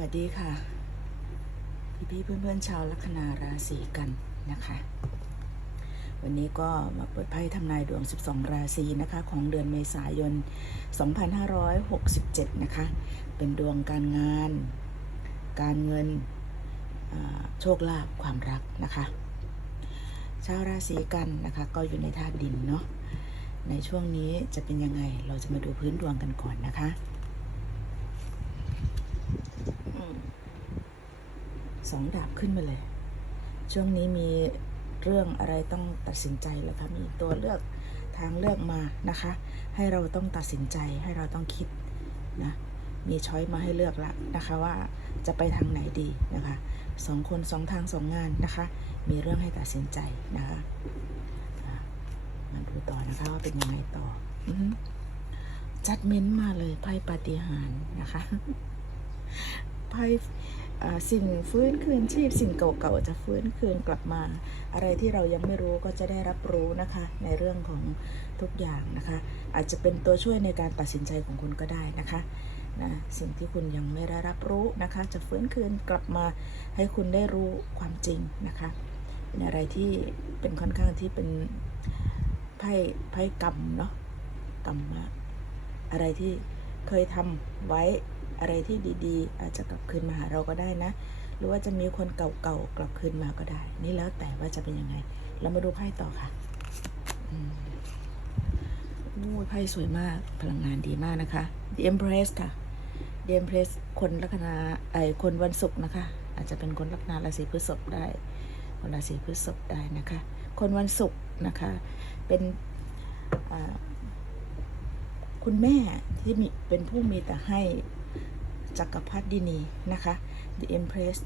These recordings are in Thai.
วัสดีค่ะ พี่พี่เพื่อนเพื่อนชาวลัคนาราศีกันนะคะ วันนี้ก็มาเปิดไพ่ทำนายดวง 12 ราศีนะคะ ของเดือนเมษายน 2567 นะคะ เป็นดวงการงาน การเงินโชคลาภความรักนะคะ ชาวราศีกันนะคะ ก็อยู่ในธาตุดินเนาะในช่วงนี้จะเป็นยังไงเราจะมาดูพื้นดวงกันก่อนนะคะ สองดาบขึ้นมาเลย ช่วงนี้มีเรื่องอะไรต้องตัดสินใจแล้วคะมีตัวเลือกทางเลือกมานะคะ ให้เราต้องตัดสินใจให้เราต้องคิดนะมีช้อยมาให้เลือกละนะคะว่าจะไปทางไหนดีนะคะสองคนสองทางสองงานนะคะ มีเรื่องให้ตัดสินใจนะคะมาดูต่อนะคะว่าเป็นยังไงต่อจัดเม้นมาเลยไพ่ปาฏิหาริย์นะคะไพ่ สิ่งฟื้นคืนชีพสิ่งเก่าๆจะฟื้นคืนกลับมา อะไรที่เรายังไม่รู้ก็จะได้รับรู้นะคะ ในเรื่องของทุกอย่างนะคะ อาจจะเป็นตัวช่วยในการตัดสินใจของคุณก็ได้นะคะนะสิ่งที่คุณยังไม่ได้รับรู้นะคะ จะฟื้นคืนกลับมาให้คุณได้รู้ความจริงนะคะเป็นอะไรที่เป็นค่อนข้างที่เป็นไพ่ไพ่กรรมเนาะกรรมมากอะไรที่เคยทำไว้ อะไรที่ดีๆ อาจจะกลับคืนมาหาเราก็ได้นะ หรือว่าจะมีคนเก่าๆกลับคืนมาก็ได้ นี่แล้วแต่ว่าจะเป็นยังไง เรามาดูไพ่ต่อค่ะอืมโอ้ไพ่สวยมากพลังงานดีมากนะคะ The Empress ค่ะ The Empress คนลัคนาไอคนวันศุกร์นะคะ อาจจะเป็นคนลัคนาราศีพฤษภได้คนราศีพฤษภได้นะคะ คนวันศุกร์นะคะเป็นคุณแม่ที่มีเป็นผู้มีแต่ให้ จักรพรรดินีนะคะ The Empress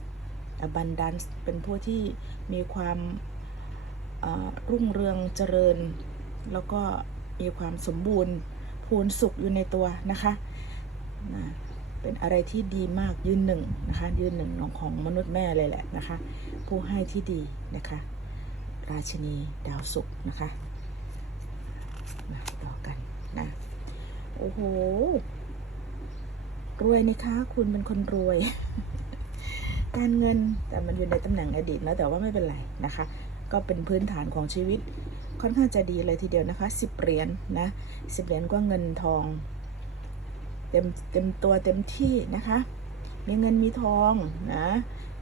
Abundance เป็นผู้ที่มีความรุ่งเรืองเจริญ แล้วก็มีความสมบูรณ์พูนสุขอยู่ในตัวนะคะนะเป็นอะไรที่ดีมากยืนหนึ่งนะคะ ยืนหนึ่งของของมนุษย์แม่เลยแหละนะคะ ผู้ให้ที่ดีนะคะ ราชินีดาวศุกร์นะคะมาต่อกันนะ โอ้โห รวยนะคะ คุณเป็นคนรวย การเงินแต่มันอยู่ในตำแหน่งอดีตนะแต่ว่าไม่เป็นไรนะคะ ก็เป็นพื้นฐานของชีวิตค่อนข้างจะดีเลยทีเดียวนะคะสิบเหรียญนะสิบเหรียญก็เงินทอง เต็มเต็มตัวเต็มที่นะคะ มีเงินมีทองนะ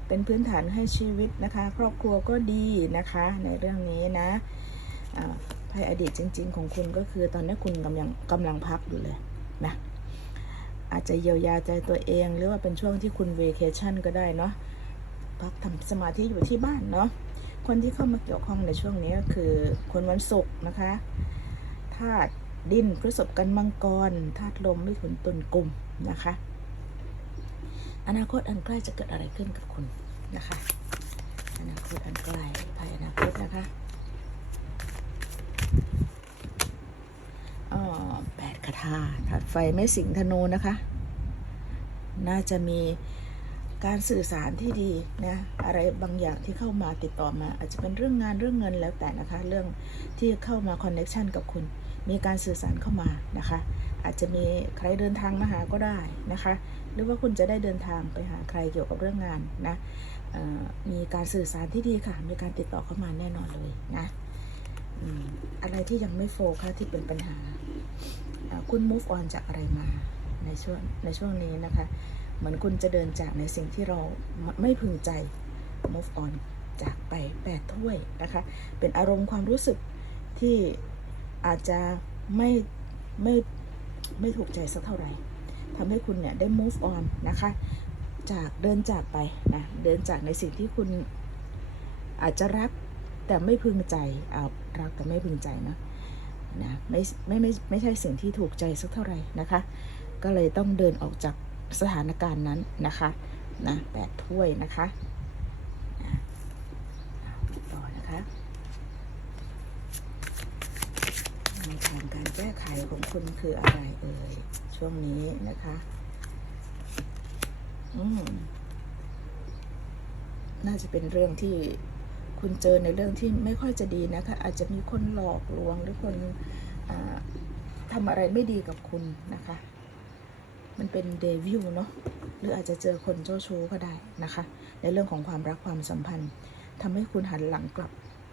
เป็นพื้นฐานให้ชีวิตนะคะ ครอบครัวก็ดีนะคะ ในเรื่องนี้นะอ่าไพ่อดีตจริง ๆ ของคุณก็คือตอนนี้คุณกำลังกำลังพักอยู่เลยนะ อาจจะเยียวยาใจตัวเอง หรือว่าเป็นช่วงที่คุณเวเคชั่นก็ได้เนาะพักทำสมาธิอยู่ที่บ้านเนาะคนที่เข้ามาเกี่ยวข้องในช่วงนี้ก็คือคนวันศุกร์นะคะธาตุดินพฤษภกันมังกรธาตุลมมิถุนตุลกลุ่มนะคะ อนาคตอันใกล้จะเกิดอะไรขึ้นกับคุณนะคะ อนาคตอันใกล้ภายอนาคตนะคะ คาถาถาดไฟไม่สิงธนูนะคะ น่าจะมีการสื่อสารที่ดีนะอะไรบางอย่างที่เข้ามาติดต่อมา อาจจะเป็นเรื่องงานเรื่องเงินแล้วแต่นะคะ เรื่องที่เข้ามาคอนเน็ชันกับคุณ มีการสื่อสารเข้ามานะคะ อาจจะมีใครเดินทางมาหาก็ได้นะคะ หรือว่าคุณจะได้เดินทางไปหาใครเกี่ยวกับเรื่องงานนะมีการสื่อสารที่ดีค่ะ มีการติดต่อเข้ามาแน่นอนเลยนะอะไรที่ยังไม่โฟกัสที่เป็นปัญหา คุณ move on จากอะไรมาในช่วงในช่วงนี้นะคะ เหมือนคุณจะเดินจากในสิ่งที่เราไม่พึงใจ move on จากไปแปดถ้วยนะคะ เป็นอารมณ์ความรู้สึกที่อาจจะไม่ไม่ไม่ถูกใจสักเท่าไหร่ทำให้คุณเนี่ยได้ move on นะคะ จากเดินจากไปนะ เดินจากในสิ่งที่คุณอาจจะรักแต่ไม่พึงใจเอารักแต่ไม่พึงใจนะ นะไม่ไม่ไม่ไม่ใช่สิ่งที่ถูกใจสักเท่าไหร่นะคะ ก็เลยต้องเดินออกจากสถานการณ์นั้นนะคะนะแปดถ้วยนะคะต่อนะคะในทางการแก้ไขของคุณคืออะไรเอ่ยช่วงนี้นะคะอืมน่าจะเป็นเรื่องที่ คุณเจอในเรื่องที่ไม่ค่อยจะดีนะคะ อาจจะมีคนหลอกลวงหรือคนอทำอะไรไม่ดีกับคุณนะคะ มันเป็นเดวิลเนาะหรืออาจจะเจอคนเจ้าชู้ก็ได้นะคะ ในเรื่องของความรักความสัมพันธ์ทำให้คุณหันหลังกลับ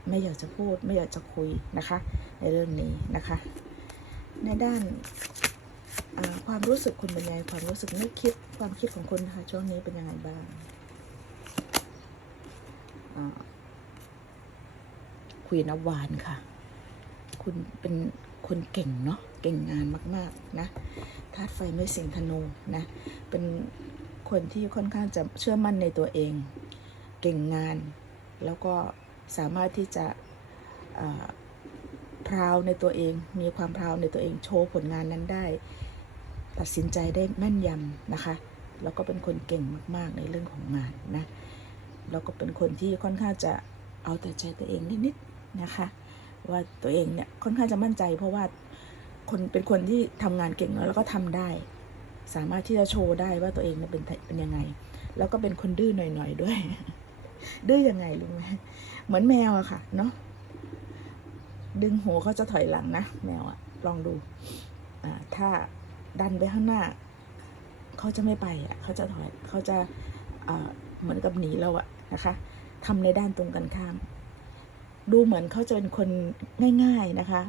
ไม่อยากจะพูด ไม่อยากจะคุยนะคะ ในเรื่องนี้นะคะ ในด้านความรู้สึกคุณเป็นยังไงความรู้สึกนึกคิดความคิดของคุณนะคะช่วงนี้เป็นยังไงบ้าง คุยนัวานค่ะ คุณเป็นคนเก่งเนาะเก่งงานมาก ๆ นะธาตุไฟไม่สิงธนูนะ เป็นคนที่ค่อนข้างจะเชื่อมั่นในตัวเอง เก่งงาน แล้วก็สามารถที่จะพราวในตัวเอง มีความพราวในตัวเองโชว์ผลงานนั้นได้ ตัดสินใจได้แม่นยำนะคะ แล้วก็เป็นคนเก่งมาก ๆ ในเรื่องของงานนะ แล้วก็เป็นคนที่ค่อนข้างจะเอาแต่ใจตัวเองนิด ๆ นะคะ ว่าตัวเองเนี่ยค่อนข้างจะมั่นใจ เพราะว่าคนเป็นคนที่ทำงานเก่งแล้วก็ทำได้ สามารถที่จะโชว์ได้ว่าตัวเองเนี่ยเป็นเป็นยังไง แล้วก็เป็นคนดื้อหน่อยๆด้วย ดื้อยังไงรู้ไหมเหมือนแมวอะค่ะ เนาะดึงหัวเขาจะถอยหลังนะแมวอะลองดูอ่าถ้าดันไปข้างหน้า เขาจะไม่ไปอะเขาจะถอยเขาจะเหมือนกับหนีเราอะนะคะทำในด้านตรงกันข้าม ดูเหมือนเขาจะเป็นคนง่าย ๆนะคะ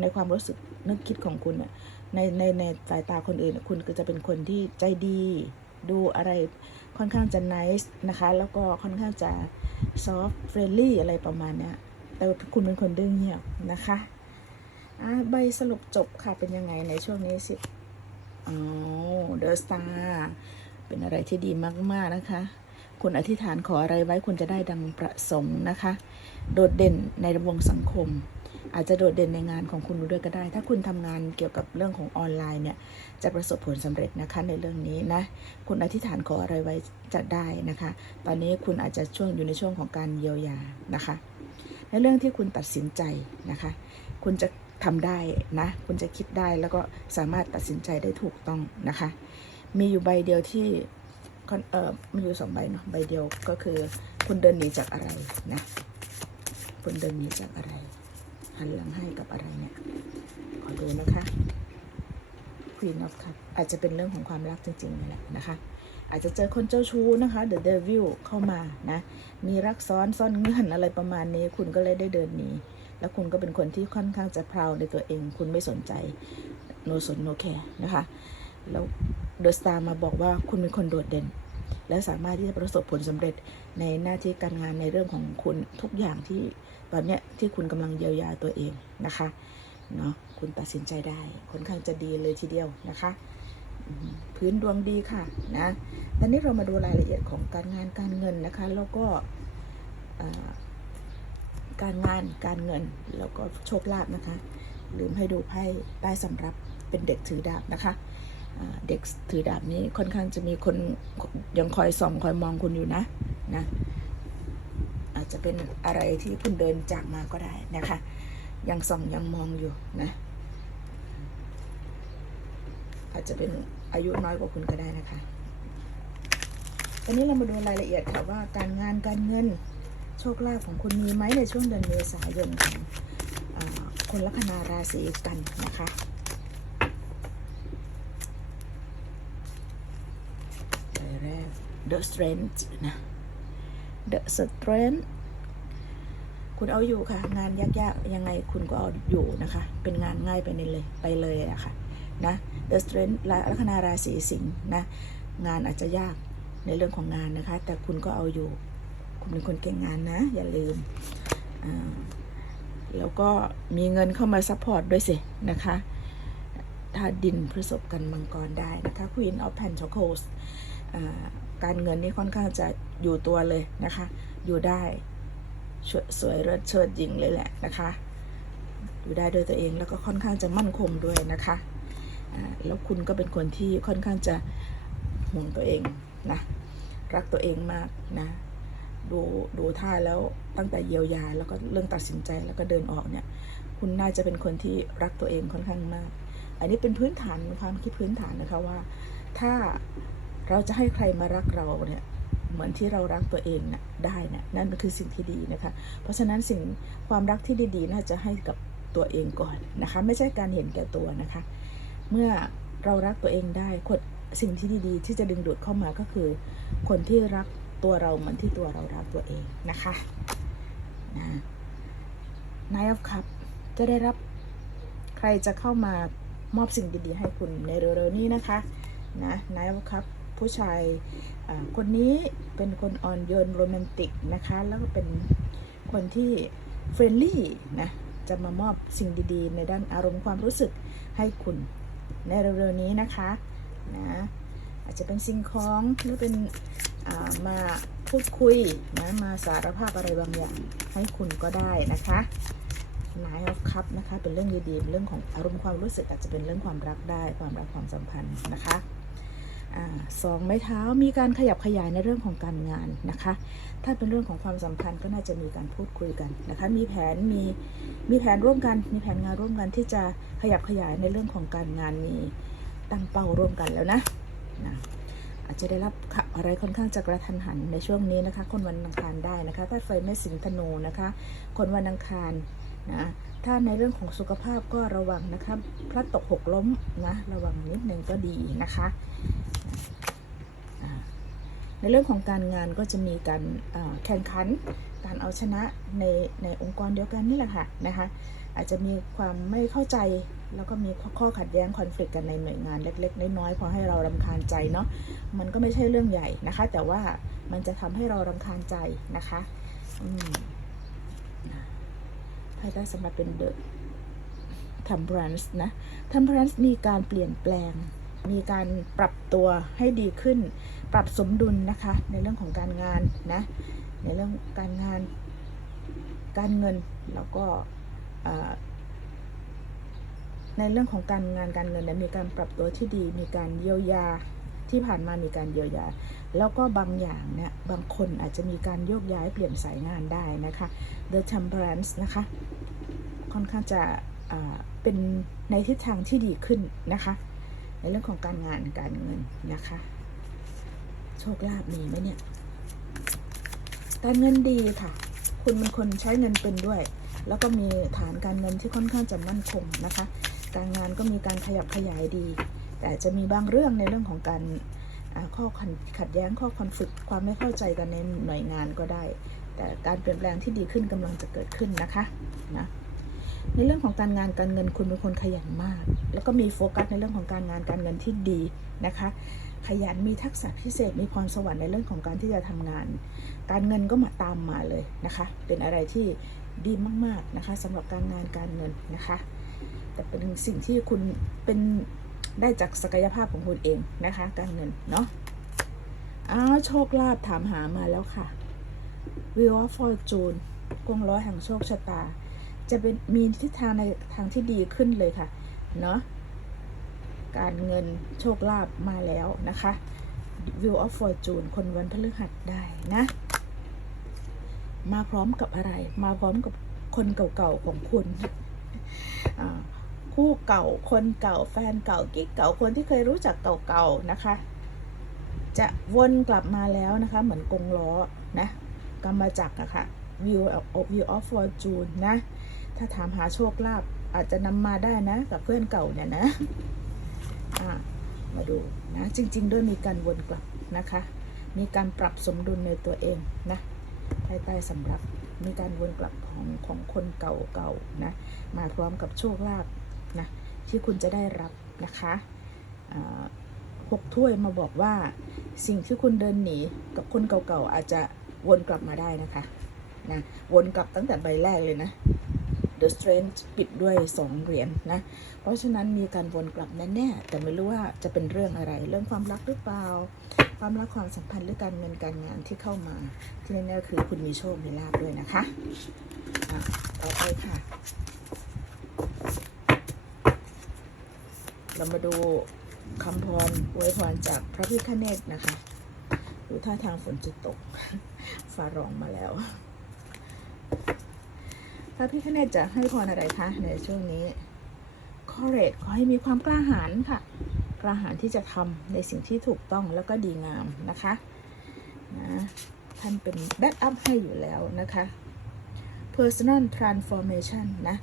ในความรู้สึกนึกคิดของคุณเนี่ยในในในสายตาคนอื่น คุณก็จะเป็นคนที่ใจดี ดูอะไรค่อนข้างจะ nice นะคะ แล้วก็ค่อนข้างจะ soft friendly อะไรประมาณเนี้ย แต่คุณเป็นคนดื้อเงียบนะคะอะใบสรุปจบค่ะเป็นยังไงในช่วงนี้สิอ๋อ The Star เป็นอะไรที่ดีมาก ๆ นะคะ คุณอธิษฐานขออะไรไว้คุณจะได้ดังประสงค์นะคะ โดดเด่นในวงสังคม อาจจะโดดเด่นในงานของคุณด้วยก็ได้ ถ้าคุณทำงานเกี่ยวกับเรื่องของออนไลน์เนี่ยจะประสบผลสำเร็จนะคะในเรื่องนี้นะคุณอธิษฐานขออะไรไว้จะได้นะคะ ตอนนี้คุณอาจจะช่วงอยู่ในช่วงของการเยียวยานะคะ ในเรื่องที่คุณตัดสินใจนะคะ คุณจะทำได้นะ คุณจะคิดได้แล้วก็สามารถตัดสินใจได้ถูกต้องนะคะ มีอยู่ใบเดียวที่เออมีอยู่สองใบเนาะใบเดียวก็คือคุณเดินหนีจากอะไรนะ คุณเดินหนีจากอะไร หันหลังให้กับอะไรเนี่ย ขอดูนะคะ Queen of Cup อาจจะเป็นเรื่องของความรักจริงๆนี่แหละนะคะ อาจจะเจอคนเจ้าชู้นะคะ The Devil เข้ามานะ มีรักซ้อนซ่อนเงื่อนอะไรประมาณนี้ คุณก็เลยได้เดินหนี แล้วคุณก็เป็นคนที่ค่อนข้างจะพราวในตัวเอง คุณไม่สนใจ โนสนโนแคร์นะคะ แล้วเดอะสตาร์มาบอกว่าคุณเป็นคนโดดเด่น และสามารถที่จะประสบผลสำเร็จในหน้าที่การงานในเรื่องของคุณทุกอย่างที่ ตอนเนี้ยที่คุณกำลังเยียวยาตัวเองนะคะเนาะคุณตัดสินใจได้ค่อนข้างจะดีเลยทีเดียวนะคะพื้นดวงดีค่ะนะตอนนี้เรามาดูรายละเอียดของการงานการเงินนะคะ แล้วก็การงานการเงินแล้วก็โชคลาภนะคะ ลืมให้ดูไพ่ใต้สำรับเป็นเด็กถือดาบนะคะเด็กถือดาบนี้ค่อนข้างจะมีคนยังคอยส่องคอยมองคุณอยู่นะนะ จะเป็นอะไรที่คุณเดินจากมาก็ได้นะคะ ยังส่องยังมองอยู่นะ อาจจะเป็นอายุน้อยกว่าคุณก็ได้นะคะตอนนี้เรามาดูรายละเอียดค่ะว่าการงานการเงินโชคลาภของคุณมีไหมในช่วงเดือนเมษายนของอคนลัคนาราศีกันนะคะใบแรก The Strength นะ The Strength คุณเอาอยู่ค่ะ งานยากๆ ยังไงคุณก็เอาอยู่นะคะ เป็นงานง่ายไปเลยไปเลยอะค่ะนะ The Strength ลัคนาราศีสิงห์นะ งานอาจจะยากในเรื่องของงานนะคะ แต่คุณก็เอาอยู่ คุณเป็นคนเก่งงานนะ อย่าลืม แล้วก็มีเงินเข้ามาซัพพอร์ตด้วยสินะคะถ้าดินพฤษภกันมังกรได้นะคะ Queen of Pentacles การเงินนี่ค่อนข้างจะอยู่ตัวเลยนะคะ อยู่ได้ สวยสวยเลิศเชิดหญิงเลยแหละนะคะอยู่ได้ด้วยตัวเองแล้วก็ค่อนข้างจะมั่นคงด้วยนะคะแล้วคุณก็เป็นคนที่ค่อนข้างจะห่วงตัวเองนะรักตัวเองมากนะดูดูท่าแล้วตั้งแต่เยียวยาแล้วก็เรื่องตัดสินใจแล้วก็เดินออกเนี่ย คุณน่าจะเป็นคนที่รักตัวเองค่อนข้างมาก อันนี้เป็นพื้นฐานความคิดพื้นฐานนะคะว่า ถ้าเราจะให้ใครมารักเราเนี่ย เหมือนที่เรารักตัวเองนะได้นะนั่นคือสิ่งที่ดีนะคะ เพราะฉะนั้นสิ่งความรักที่ดีๆ น่าจะให้กับตัวเองก่อนนะคะ ไม่ใช่การเห็นแก่ตัวนะคะ เมื่อเรารักตัวเองได้คนสิ่งที่ดีๆ ที่จะดึงดูดเข้ามาก็คือ คนที่รักตัวเราเหมือนที่ตัวเรารักตัวเองนะคะนะ Nine of Cup จะได้รับใครจะเข้ามามอบสิ่งดีๆ ให้คุณในเร็วๆนี้นะคะนะ Nine of Cup ผู้ชายคนนี้เป็นคนอ่อนโยนโรแมนติกนะคะ แล้วก็เป็นคนที่เฟรนลี่นะจะมามอบสิ่งดีๆ ในด้านอารมณ์ความรู้สึกให้คุณในเร็วๆนี้นะคะนะอาจจะเป็นสิ่งของหรือเป็นมาพูดคุยนะมาสารภาพอะไรบางอย่างให้คุณก็ได้นะคะ Nine of Cup นะคะเป็นเรื่องดีๆเรื่องของอารมณ์ความรู้สึกอาจจะเป็นเรื่องความรักได้ความรักความสัมพันธ์นะคะ สองไม้เท้ามีการขยับขยายในเรื่องของการงานนะคะ ถ้าเป็นเรื่องของความสัมพันธ์ก็น่าจะมีการพูดคุยกันนะคะ มีแผนมีมีแผนร่วมกัน มีแผนงานร่วมกันที่จะขยับขยายในเรื่องของการงานมีตั้งเป้าร่วมกันแล้วนะนะอาจจะได้รับอะไรค่อนข้างจะกระทันหันในช่วงนี้นะคะ คนวันอังคารได้นะคะถ้าไฟไม่สิงธนูนะคะ คนวันอังคาร นะถ้าในเรื่องของสุขภาพก็ระวังนะคะพลัดตกหกล้มนะระวังนิดนึงก็ดีนะคะในเรื่องของการงานก็จะมีการแข่งขัน การเอาชนะในในองค์กรเดียวกันนี่แหละค่ะนะคะ อาจจะมีความไม่เข้าใจแล้วก็มีข้อขัดแย้งคอน FLICT กันในหน่วยงานเล็ก ๆ น้อยๆพอให้เรารำคาญใจเนาะมันก็ไม่ใช่เรื่องใหญ่นะคะ แต่ว่ามันจะทำให้เรารำคาญใจนะคะ อืม ไพ่ได้สำหรับเป็น The Temperance นะ Temperance มีการเปลี่ยนแปลง มีการปรับตัวให้ดีขึ้น ปรับสมดุลนะคะ ในเรื่องของการงานนะ ในเรื่องการงาน การเงิน แล้วก็ในเรื่องของการงานการเงินเนี่ยมีการปรับตัวที่ดี มีการเยียวยาที่ผ่านมามีการเยียวยา แล้วก็บางอย่างเนี่ยบางคนอาจจะมีการโยกย้ายเปลี่ยนสายงานได้นะคะ The Temperance นะคะ ค่อนข้างจะเป็นในทิศทางที่ดีขึ้นนะคะ ในเรื่องของการงานการเงินนะคะ โชคลาภมีไหมเนี่ยการเงินดีค่ะ คุณเป็นคนใช้เงินเป็นด้วย แล้วก็มีฐานการเงินที่ค่อนข้างจะมั่นคงนะคะ การงานก็มีการขยับขยายดี แต่จะมีบางเรื่องในเรื่องของการ ข้อขัดขัดแย้งข้อคอนฟ lict ความไม่เข้าใจกันในหน่วยงานก็ได้ แต่การเปลี่ยนแปลงที่ดีขึ้นกำลังจะเกิดขึ้นนะคะนะในเรื่องของการงานการเงินคุณเป็นคนขยันมาก แล้วก็มีโฟกัสในเรื่องของการงานการเงินที่ดีนะคะ ขยันมีทักษะพิเศษมีพรสวรรค์ในเรื่องของการที่จะทำงาน การเงินก็มาตามมาเลยนะคะ เป็นอะไรที่ดีมากๆนะคะสำหรับการงานการเงินนะคะ แต่เป็นสิ่งที่คุณเป็น ได้จากศักยภาพของคุณเองนะคะ การเงินเนาะอ้าวโชคลาภถามหามาแล้วค่ะ Wheel of Fortune กงล้อแห่งโชคชะตา จะเป็นมีทิศทางในทางที่ดีขึ้นเลยค่ะเนาะการเงินโชคลาภมาแล้วนะคะ Wheel of Fortune คนวันพฤหัสได้นะ มาพร้อมกับอะไร มาพร้อมกับคนเก่าๆของคุณอ่า คู่เก่าคนเก่าแฟนเก่ากิ๊กเก่าคนที่เคยรู้จักเก่าๆนะคะ จะวนกลับมาแล้วนะคะ เหมือนกงล้อนะกำมาจักรอะค่ะ view of view of fortune นะ ถ้าถามหาโชคลาภอาจจะนำมาได้นะ กับเพื่อนเก่าเนี่ยนะอ่ามาดูนะ จริง ๆ ด้วยมีการวนกลับนะคะ มีการปรับสมดุลในตัวเองนะภายใต้สำหรับมีการวนกลับของของคนเก่าๆนะ มาพร้อมกับโชคลาภ นะที่คุณจะได้รับนะคะหกถ้วยมาบอกว่าสิ่งที่คุณเดินหนีกับคนเก่าๆอาจจะวนกลับมาได้นะคะนะวนกลับตั้งแต่ใบแรกเลยนะ The Strength ปิดด้วย 2 เหรียญนนะ เพราะฉะนั้นมีการวนกลับแน่ๆแต่ไม่รู้ว่าจะเป็นเรื่องอะไร เรื่องความรักหรือเปล่า ความรักความสัมพันธ์หรือการเงินการงานที่เข้ามา ที่แน่ๆคือคุณมีโชคมีลาภด้วยนะคะอะต่อไปค่ะ เรามาดูคำพรอวยพรจากพระพิฆเนศนะคะดูท่าทางฝนจะตกฟ้าร้องมาแล้ว พระพิฆเนศจะให้พรอะไรคะในช่วงนี้ c o r a g e ขอให้มีความกล้าหาญค่ะ กล้าหาญที่จะทำในสิ่งที่ถูกต้องแล้วก็ดีงามนะคะนะท่านเป็นแบ็กอัพให้อยู่แล้วนะคะ personal transformation นะ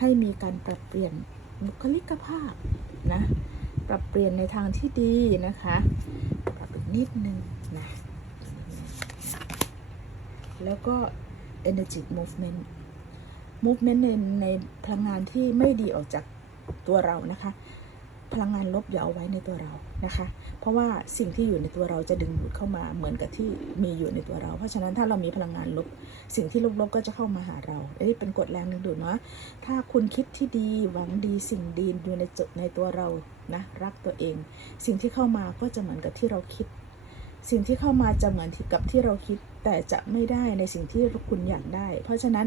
ให้มีการปรับเปลี่ยนบุคลิกภาพ นะ ปรับเปลี่ยนในทางที่ดีนะคะ ปรับอีกนิดนึงนะ แล้วก็ energy movement movement ในในพลังงานที่ไม่ดีออกจากตัวเรานะคะ พลังงานลบอย่าเอาไว้ในตัวเรานะคะ เพราะว่าสิ่งที่อยู่ในตัวเราจะดึงดูดเข้ามาเหมือนกับที่มีอยู่ในตัวเรา เพราะฉะนั้นถ้าเรามีพลังงานลบ สิ่งที่ลบๆก็จะเข้ามาหาเราเอ้ยเป็นกฎแรงดึงดูดเนาะถ้าคุณคิดที่ดีหวังดีสิ่งดีอยู่ในจุดในตัวเรานะรักตัวเอง สิ่งที่เข้ามาก็จะเหมือนกับที่เราคิด สิ่งที่เข้ามาจะเหมือนกับที่เราคิด แต่จะไม่ได้ในสิ่งที่คุณอยากได้ เพราะฉะนั้น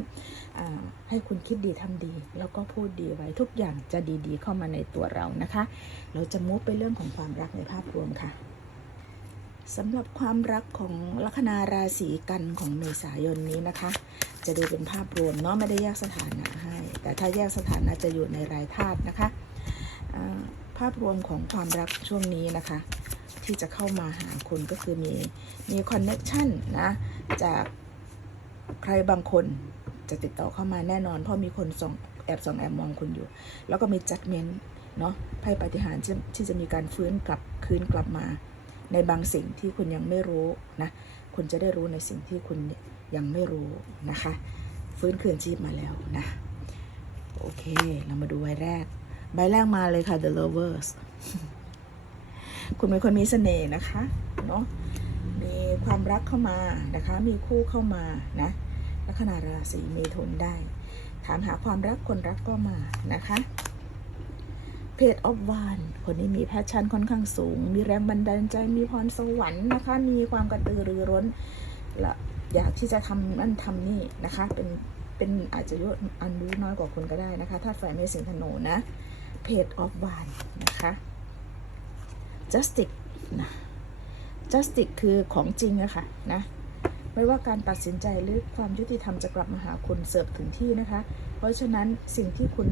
ให้คุณคิดดีทำดี แล้วก็พูดดีไว้ทุกอย่างจะดีๆ เข้ามาในตัวเรานะคะ เราจะมุกไปเรื่องของความรักในภาพรวมค่ะสำหรับความรักของลัคนาราศีกันของเมษายนนี้นะคะ จะดูเป็นภาพรวมเนาะไม่ได้แยกสถานะให้ แต่ถ้าแยกสถานะจะอยู่ในรายธาตุนะคะภาพรวมของความรักช่วงนี้นะคะ ที่จะเข้ามาหาคุณก็คือมีมีคอนเน็ชันนะจากใครบางคนจะติดต่อเข้ามาแน่นอน เพราะมีคนส่องแอบส่องแอบมองคุณอยู่ แล้วก็มีจัดเมนเนาะไพ่ปฏิหารที่จะมีการฟื้นกลับคืนกลับมา ในบางสิ่งที่คุณยังไม่รู้นะคุณจะได้รู้ในสิ่งที่คุณยังไม่รู้นะคะ ฟื้นคืนชีพมาแล้วนะโอเค เรามาดูใบแรก ใบแรกมาเลยค่ะ The Lovers คุณเป็นคนมีเสน่ห์นะคะเนาะมีความรักเข้ามานะคะ มีคู่เข้ามานะลัคนาราศีเมถุนได้ ถามหาความรักคนรักก็มานะคะเพจออฟวานคนนี้มีแพชชั่นค่อนข้างสูง มีแรงบันดาลใจมีพรสวรรค์นะคะ มีความกระตือรือร้นและอยากที่จะทำนั่นทำนี่นะคะ เป็นเป็นอาจจะยุอันรู้น้อยกว่าคุณก็ได้นะคะ ถ้าฝ่ายไม่สิงธนูนะเพจออฟวานนะคะ justice นะ justice คือของจริงอะค่ะนะ ไม่ว่าการตัดสินใจหรือความยุติธรรมจะกลับมาหาคุณเสิร์ฟถึงที่นะคะ เพราะฉะนั้นสิ่งที่คุณ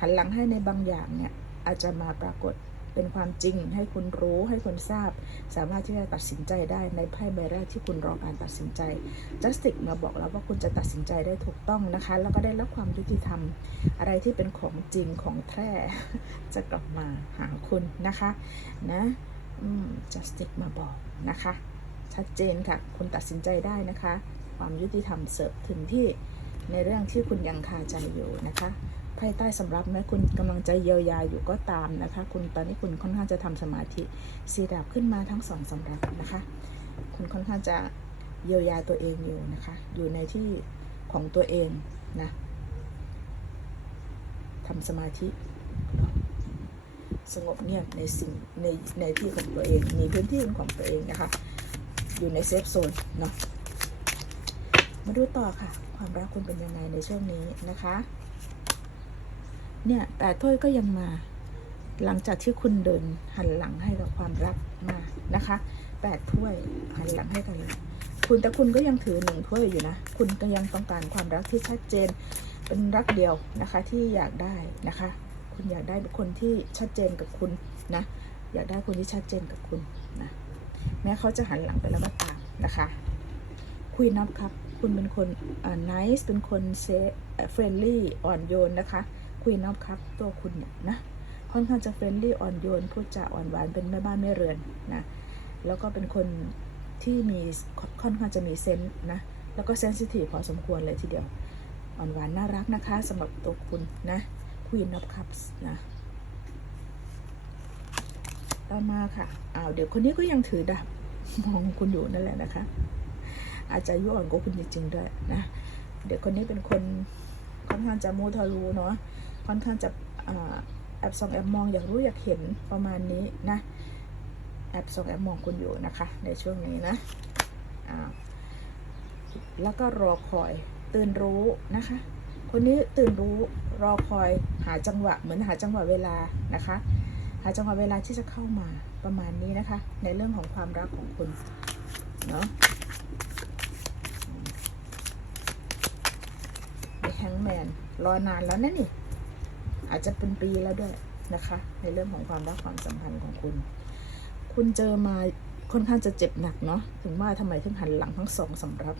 หันหลังให้ในบางอย่างเนี่ยอาจจะมาปรากฏ เป็นความจริงให้คุณรู้ให้คุณทราบ สามารถที่จะตัดสินใจได้ในไพ่ใบแรกที่คุณรอการตัดสินใจ justice มาบอกแล้วว่าคุณจะตัดสินใจได้ถูกต้องนะคะ แล้วก็ได้รับความยุติธรรม อะไรที่เป็นของจริงของแท้จะกลับมาหาคุณนะคะนะอืม justice มาบอกนะคะ ชัดเจนค่ะ คุณตัดสินใจได้นะคะ ความยุติธรรมเสิร์ฟถึงที่ในเรื่องที่คุณยังคาใจอยู่นะคะ ภายใต้สำรับแม้คุณกำลังใจเยียวยาอยู่ก็ตามนะคะ คุณตอนนี้คุณค่อนข้างจะทำสมาธิสีดาบขึ้นมาทั้งสองสำรับนะคะ คุณค่อนข้างจะเยียวยาตัวเองอยู่นะคะ อยู่ในที่ของตัวเองนะทำสมาธิ สงบเงียบในสิ่งในในที่ของตัวเอง มีพื้นที่ของตัวเองนะคะ อยู่ในเซฟโซนเนาะมาดูต่อค่ะ ความรักคุณเป็นยังไงในช่วงนี้นะคะ เนี่ยแปดถ้วยก็ยังมา หลังจากที่คุณเดินหันหลังให้กับความรักมานะคะแปดถ้วยหันหลังให้กันเลยคุณแต่คุณก็ยังถือหนึ่งถ้วยอยู่นะ คุณก็ยังต้องการความรักที่ชัดเจน เป็นรักเดียวนะคะที่อยากได้นะคะ คุณอยากได้คนที่ชัดเจนกับคุณนะ อยากได้คนที่ชัดเจนกับคุณนะ แม้เขาจะหันหลังไปแล้วก็ตามนะคะ คุยนับครับ คุณเป็นคนอ่า nice เป็นคนเซฟเฟรนลี่อ่อนโยนนะคะ คุยนับครับตัวคุณเนี่ยนะค่อนข้างจะเฟรนลี่อ่อนโยนพูดจาอ่อนหวานเป็นแม่บ้านแม่เรือนนะแล้วก็เป็นคนที่มีค่อนข้างจะมีเซนส์นะแล้วก็เซนซิทีฟพอสมควรเลยทีเดียวอ่อนหวานน่ารักนะคะสำหรับตัวคุณนะคุยนับครับนะต่อมาค่ะอ้าวเดี๋ยวคนนี้ก็ยังถือดาบมองคุณอยู่นั่นแหละนะคะ อาจจะยุอ่อนกว่าคุณจริงๆด้วยนะ เดี๋ยวคนนี้เป็นคนค่อนข้างจะมูทะลุเนาะ ค่อนข้างจะแอบส่องแอบมองอยากรู้อยากเห็นประมาณนี้นะแอบส่องแอบมองคุณอยู่นะคะ ในช่วงนี้นะอ้าแล้วก็รอคอยตื่นรู้นะคะ คนนี้ตื่นรู้รอคอยหาจังหวะเหมือนหาจังหวะเวลานะคะ หาจังหวะเวลาที่จะเข้ามาประมาณนี้นะคะ ในเรื่องของความรักของคุณเนาะแฮงแมนรอนานแล้วนะนี่ อาจจะเป็นปีแล้วด้วยนะคะ ในเรื่องของความรักความสัมพันธ์ของคุณ คุณเจอมาค่อนข้างจะเจ็บหนักเนาะถึงว่าทำไมถึงหันหลังทั้งสองสำรับ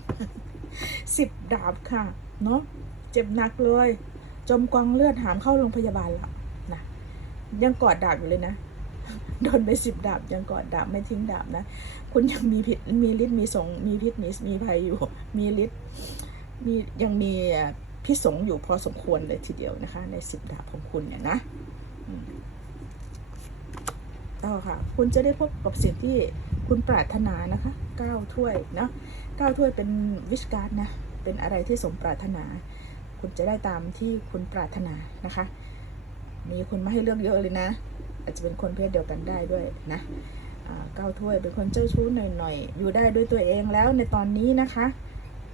สิบดาบค่ะ เนาะเจ็บหนักเลย จมกองเลือดหามเข้าโรงพยาบาลละนะยังกอดดาบอยู่เลยนะโดนไปสิบดาบยังกอดดาบไม่ทิ้งดาบนะ คุณยังมีพิษมีฤทธิ์มีสงมีพิษมีมีภัยอยู่ มีฤทธิ์มียังมี พิสงอยู่พอสมควรเลยทีเดียวนะคะ ในสิบดาบของคุณเนี่ยนะต่อค่ะ คุณจะได้พบกับสิ่งที่คุณปรารถนานะคะเก้าถ้วยเนาะเก้าถ้วยเป็นวิชการดนะ เป็นอะไรที่สมปรารถนา คุณจะได้ตามที่คุณปรารถนานะคะ มีคนมาให้เลือกเยอะเลยนะ อาจจะเป็นคนเพศเดียวกันได้ด้วยนะเก้าถ้วยเป็นคนเจ้าชู้หน่อยๆ อยู่ได้ด้วยตัวเองแล้วในตอนนี้นะคะ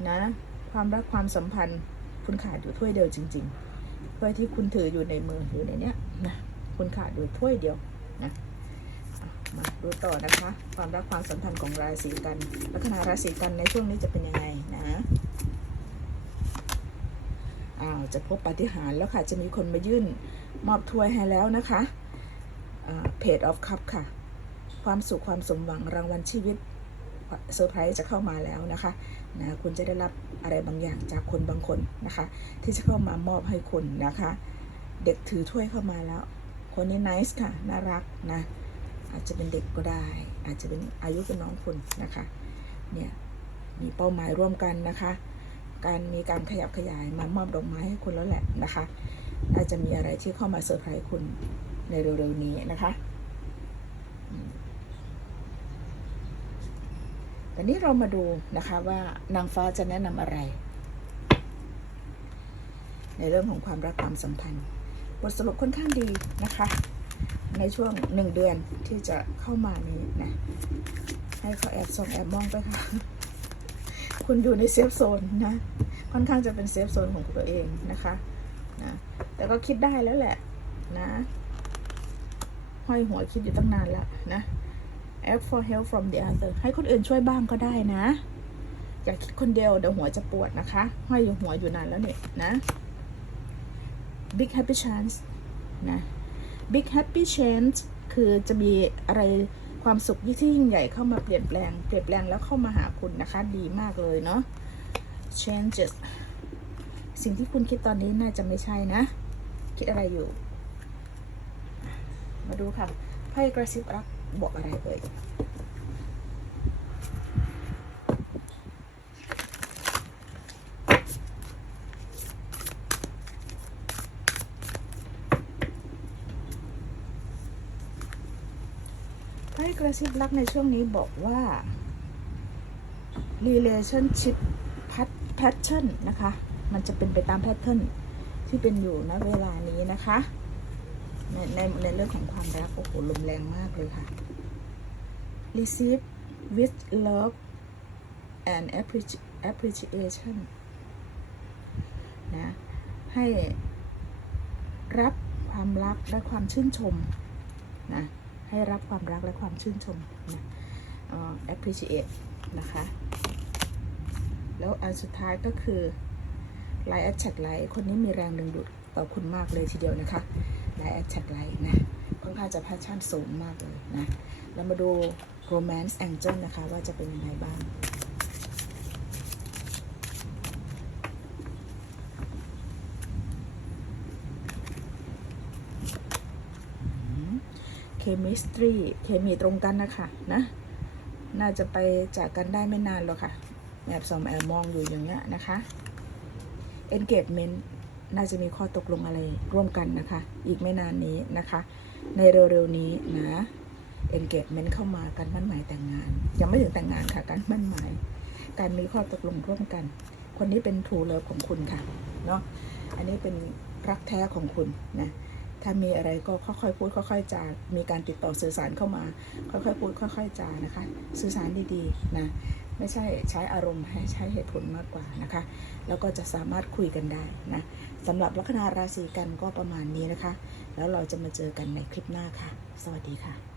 นะ ความรักความสัมพันธ์ คุณขาดอยู่ถ้วยเดียวจริงๆถ้วยที่คุณถืออยู่ในมืออยู่ในเนี้ยนะคุณขาดอยู่ถ้วยเดียวนะมาดูต่อนะคะ ความรักความสัมพันธ์ของราศีกัน ลัคนาราศีกันในช่วงนี้จะเป็นยังไงนะอ้าวจะพบปาฏิหาริย์แล้วค่ะ จะมีคนมายื่นมอบถ้วยให้แล้วนะคะเพจออฟคัพค่ะ ความสุขความสมหวังรางวัลชีวิตเซอร์ไพรส์จะเข้ามาแล้วนะคะ นะคุณจะได้รับอะไรบางอย่างจากคนบางคนนะคะ ที่จะเข้ามามอบให้คุณนะคะ เด็กถือถ้วยเข้ามาแล้ว คนนี้ nice ค่ะน่ารักนะอาจจะเป็นเด็กก็ได้ อาจจะเป็นอายุเป็นน้องคุณนะคะเนี่ยมีเป้าหมายร่วมกันนะคะ การมีการขยับขยายมามอบดอกไม้ให้คุณแล้วแหละนะคะน่าจะมีอะไรที่เข้ามาเซอร์ไพรส์คุณในเร็วๆนี้นะคะอืม แต่นี้เรามาดูนะคะว่านางฟ้าจะแนะนำอะไร ในเรื่องของความรักความสัมพันธ์ บทสรุปค่อนข้างดีนะคะ ในช่วงหนึ่งเดือนที่จะเข้ามานี้นะ ให้เขาแอบส่องแอบมองไปค่ะ คุณอยู่ในเซฟโซนนะ ค่อนข้างจะเป็นเซฟโซนของตัวเองนะคะนะแต่ก็คิดได้แล้วแหละนะ ห้อยหัวคิดอยู่ตั้งนานแล้วนะ ask for help from the other ให้คนอื่นช่วยบ้างก็ได้นะ อย่าคิดคนเดียวเดี๋ยวหัวจะปวดนะคะห้อยอยู่หัวอยู่นานแล้วเนี่ยนะ big happy chance นะ big happy chance คือจะมีอะไรความสุขที่ยิ่งใหญ่เข้ามาเปลี่ยนแปลง เปลี่ยนแปลงแล้วเข้ามาหาคุณนะคะ ดีมากเลยเนาะ changes สิ่งที่คุณคิดตอนนี้น่าจะไม่ใช่นะ คิดอะไรอยู่ มาดูค่ะไพ่กระซิบรัก บอกอะไรเอ่ยไพ่กระซิบรักในช่วงนี้บอกว่า relationship pat- pattern นะคะ มันจะเป็นไปตาม pattern ที่เป็นอยู่ณเวลานี้นะคะ ในในในเรื่องของความรักโอ้โหลมแรงมากเลยค่ะ receive with love and appreciation นะให้รับความรักและความชื่นชมนะให้รับความรักและความชื่นชมนะ appreciate นะคะ แล้วอันสุดท้ายก็คือไลน์แอดแชทไลน์คนนี้มีแรงดึงดูดต่อคุณมากเลยทีเดียวนะคะ ไลน์แอดแชทไลน์นะค่อนข้างจะแพชชั่นสูงมากเลยนะเรามาดู romance angel นะคะ ว่าจะเป็นยังไงบ้างเคมิสตรีเคมีตรงกันนะคะนะ น่าจะไปจากกันได้ไม่นานหรอกค่ะแอบสอมแอบมองอยู่อย่างเงี้ยนะคะ engagement น่าจะมีข้อตกลงอะไรร่วมกันนะคะ อีกไม่นานนี้นะคะ ในเร็วๆนี้นะ engagement เข้ามาการมั่นหมายแต่งงาน ยังไม่ถึงแต่งงานค่ะ การมั่นหมาย การมีข้อตกลงร่วมกัน คนนี้เป็น true love ของคุณค่ะเนาะอันนี้เป็นรักแท้ของคุณนะถ้ามีอะไรก็ค่อยๆพูดค่อยๆจามีการติดต่อสื่อสารเข้ามา ค่อยๆพูดค่อยๆจานะคะ สื่อสารดีๆนะ ไม่ใช่ใช้อารมณ์ให้ใช้เหตุผลมากกว่านะคะ แล้วก็จะสามารถคุยกันได้นะสำหรับลัคนาราศีกันก็ประมาณนี้นะคะ แล้วเราจะมาเจอกันในคลิปหน้าค่ะ สวัสดีค่ะ